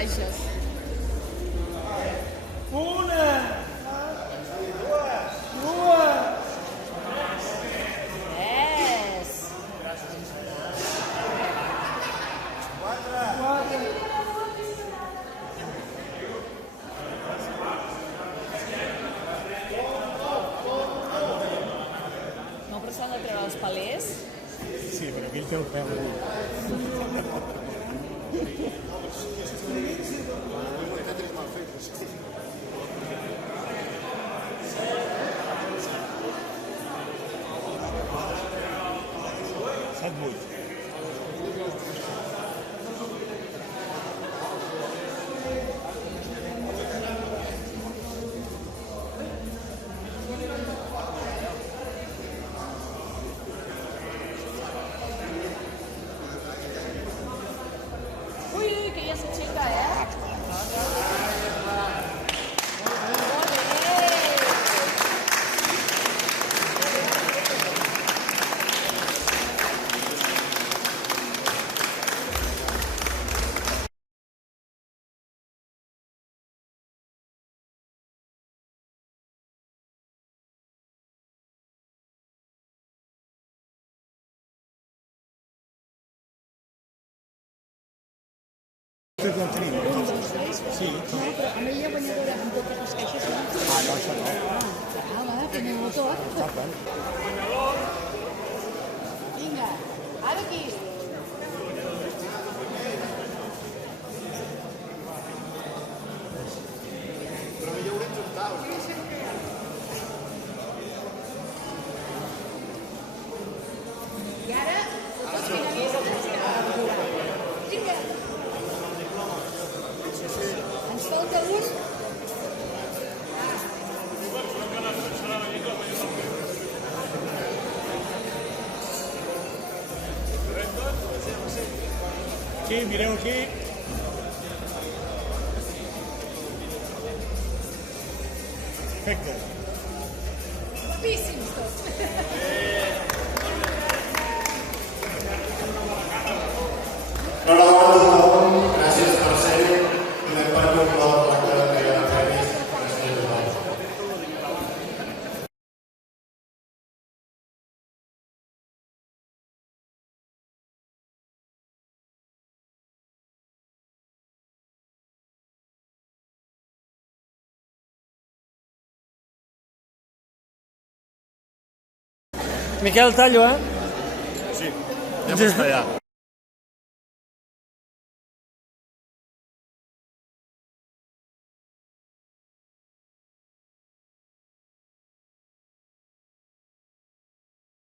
caixes. Una, dues, Tres. quatre. No, però s'han de treure els palers. Sí, però aquí té el peu. Set, vuit. Ui, ui, que ja s'aixeca, Tot el tenim. Sí. No, però amb ella guanyadora amb totes les caixes. Ah, no, això no. Ah, teniu tot. Vinga, ara aquí. I ara, els finalistes. Vinga. Ens falta un. Aquí, mireu aquí. Perfecte. Guapíssims tots. Enhorabona a tothom, gràcies per ser-hi i ben per concloure el tracte d'entrega de premis. Gràcies a tothom. Miquel, tallo, eh? Sí, anem a estar allà.